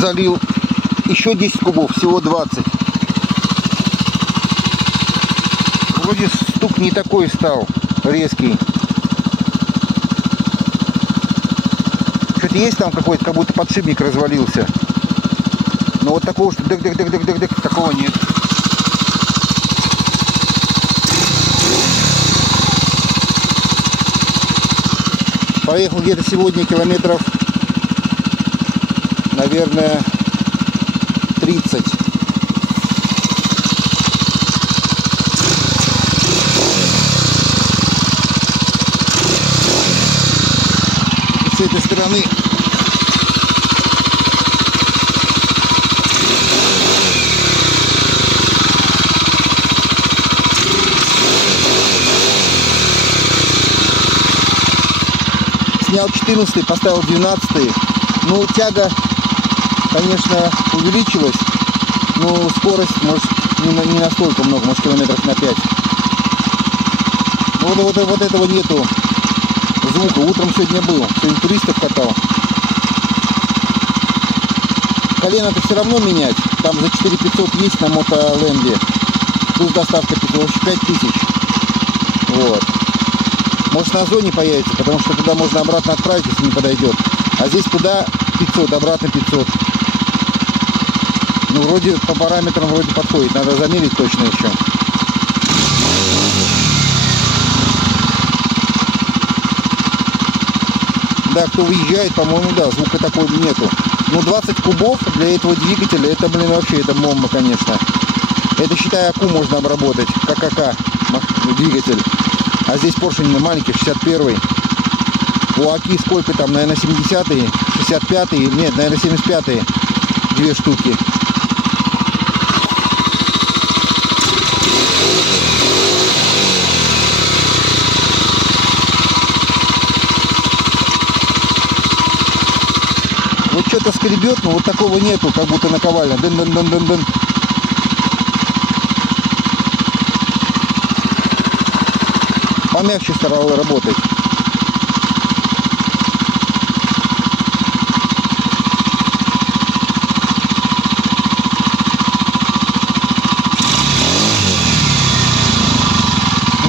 залил еще 10 кубов, всего 20. Вроде стук не такой стал резкий. Что-то есть там какой-то, как будто подшипник развалился. Но вот такого, что дык-дык-дык-дык-дык, такого нет. Поехал где-то сегодня километров, наверное, 30. С этой стороны снял 14, поставил 12. Ну, тяга, конечно, увеличилась, но скорость, может, не настолько много, может, километров на 5. Вот этого нету звука. Утром сегодня был, сегодня туристов катал. Колено-то все равно менять, там за 4500 есть на мотолэнде, плюс доставка 5000. Вот. Может, на зоне появится, потому что туда можно обратно отправить, если не подойдет. А здесь туда 500, обратно 500. Ну, вроде по параметрам вроде подходит. Надо замерить точно еще. Да, кто выезжает, по-моему, да, звука такого нету. Ну, 20 кубов для этого двигателя, это, блин, вообще, это бомба, конечно. Это, считай, АКУ можно обработать, ККК двигатель. А здесь поршень маленький, 61-й. У АКИ сколько там, наверное, 70-й, 65-й, нет, наверное, 75-й. 2 штуки. Вот что-то скребет, но вот такого нету, как будто наковальня. Дын-дын-дын-дын-дын. Помягче старался работать.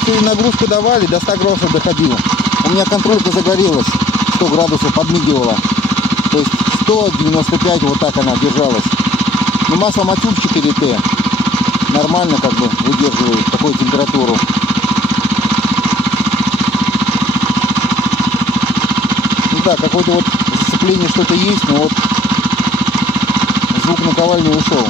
Сегодня нагрузку давали, до 100 градусов доходила. У меня контролька загорелась, 100 градусов подмигивала. То есть 195, вот так она держалась. Но масло Матюк 4Т нормально как бы выдерживает такую температуру. Да, какое-то вот зацепление что-то есть, но вот звук наковальни ушел.